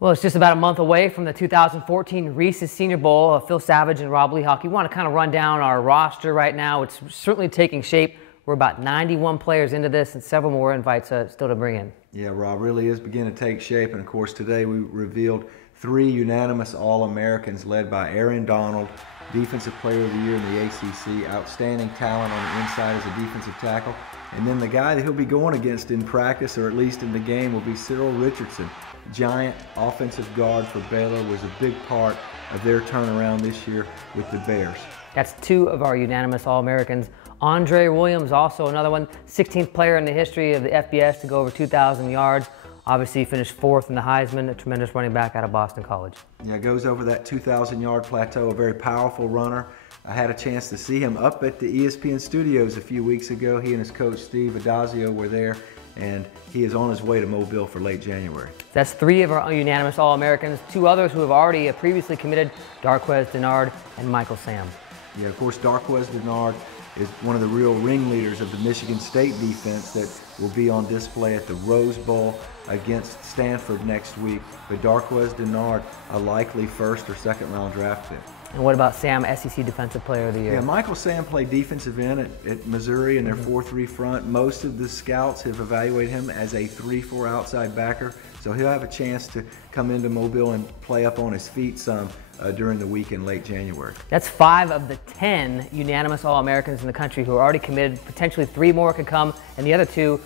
Well, it's just about a month away from the 2014 Reese's Senior Bowl. Phil Savage and Rob Lehock, you want to kind of run down our roster right now. It's certainly taking shape. We're about 91 players into this and several more invites still to bring in. Yeah, Rob, really is beginning to take shape. And of course, today we revealed 3 unanimous All-Americans led by Aaron Donald, Defensive Player of the Year in the ACC, outstanding talent on the inside as a defensive tackle. And then the guy that he'll be going against in practice, or at least in the game, will be Cyril Richardson. Giant offensive guard for Baylor, was a big part of their turnaround this year with the Bears. That's 2 of our unanimous All-Americans. Andre Williams, also another one, 16th player in the history of the FBS to go over 2,000 yards. Obviously finished 4th in the Heisman, a tremendous running back out of Boston College. Yeah, goes over that 2,000-yard plateau, a very powerful runner. I had a chance to see him up at the ESPN studios a few weeks ago. He and his coach, Steve Adazio, were there, and he is on his way to Mobile for late January. That's 3 of our unanimous All-Americans. 2 others who have already previously committed, Darqueze Dennard and Michael Sam. Yeah, of course, Darqueze Dennard is one of the real ringleaders of the Michigan State defense that will be on display at the Rose Bowl against Stanford next week. But Darqueze Dennard, a likely 1st or 2nd round draft pick. And what about Sam, SEC Defensive Player of the Year? Yeah, Michael Sam played defensive end at Missouri in their 4-3 front. Most of the scouts have evaluated him as a 3-4 outside backer, so he'll have a chance to come into Mobile and play up on his feet some during the week in late January. That's 5 of the 10 unanimous All-Americans in the country who are already committed. Potentially 3 more could come, and the other 2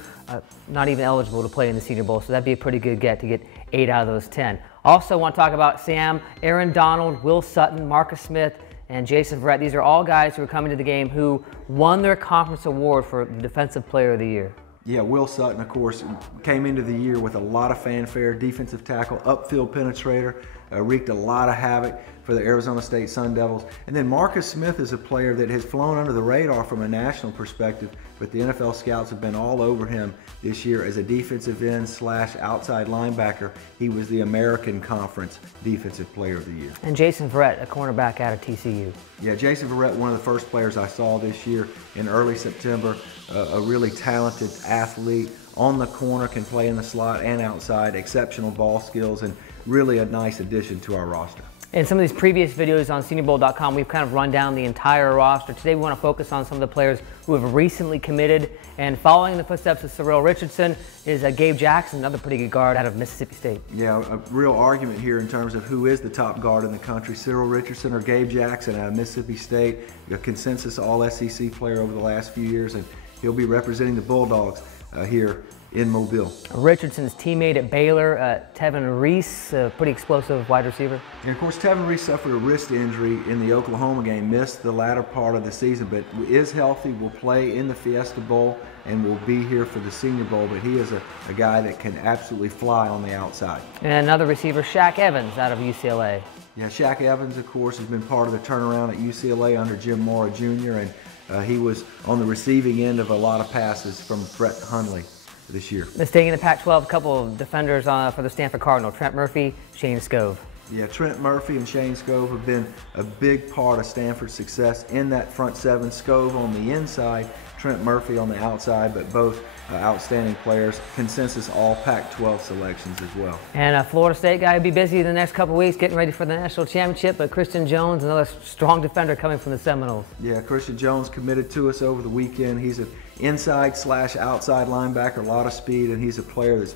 not even eligible to play in the Senior Bowl, so that'd be a pretty good get to get 8 out of those 10. Also want to talk about Sam, Aaron Donald, Will Sutton, Marcus Smith, and Jason Verrett. These are all guys who are coming to the game who won their conference award for the Defensive Player of the Year. Yeah, Will Sutton, of course, came into the year with a lot of fanfare, defensive tackle, upfield penetrator, wreaked a lot of havoc for the Arizona State Sun Devils. And then Marcus Smith is a player that has flown under the radar from a national perspective, but the NFL scouts have been all over him this year as a defensive end / outside linebacker. He was the American Conference Defensive Player of the Year. And Jason Verrett, a cornerback out of TCU. Yeah, Jason Verrett, one of the first players I saw this year in early September, a really talented athlete, on the corner, can play in the slot and outside, exceptional ball skills, and really a nice addition to our roster. In some of these previous videos on SeniorBowl.com, we've kind of run down the entire roster. Today we want to focus on some of the players who have recently committed, and following in the footsteps of Cyril Richardson is Gabe Jackson, another pretty good guard out of Mississippi State. Yeah, a real argument here in terms of who is the top guard in the country, Cyril Richardson or Gabe Jackson out of Mississippi State, a consensus All-SEC player over the last few years, and he'll be representing the Bulldogs here in Mobile. Richardson's teammate at Baylor, Tevin Reese, a pretty explosive wide receiver. And of course, Tevin Reese suffered a wrist injury in the Oklahoma game, missed the latter part of the season, but is healthy, will play in the Fiesta Bowl, and will be here for the Senior Bowl. But he is a guy that can absolutely fly on the outside. And another receiver, Shaq Evans out of UCLA. Yeah, Shaq Evans, of course, has been part of the turnaround at UCLA under Jim Mora Jr., and he was on the receiving end of a lot of passes from Brett Hundley this year. Staying in the Pac-12, a couple of defenders for the Stanford Cardinal, Trent Murphy, Shane Scove. Yeah, Trent Murphy and Shane Scove have been a big part of Stanford's success in that front 7. Scove on the inside, Trent Murphy on the outside, but both outstanding players, consensus all Pac-12 selections as well. And a Florida State guy will be busy the next couple of weeks getting ready for the national championship, but Christian Jones, another strong defender coming from the Seminoles. Yeah, Christian Jones committed to us over the weekend. He's an inside / outside linebacker, a lot of speed, and he's a player that's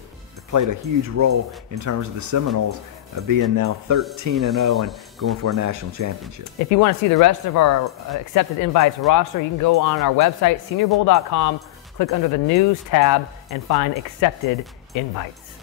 played a huge role in terms of the Seminoles being now 13-0 and going for a national championship. If you want to see the rest of our accepted invites roster, you can go on our website, SeniorBowl.com, click under the News tab, and find accepted invites.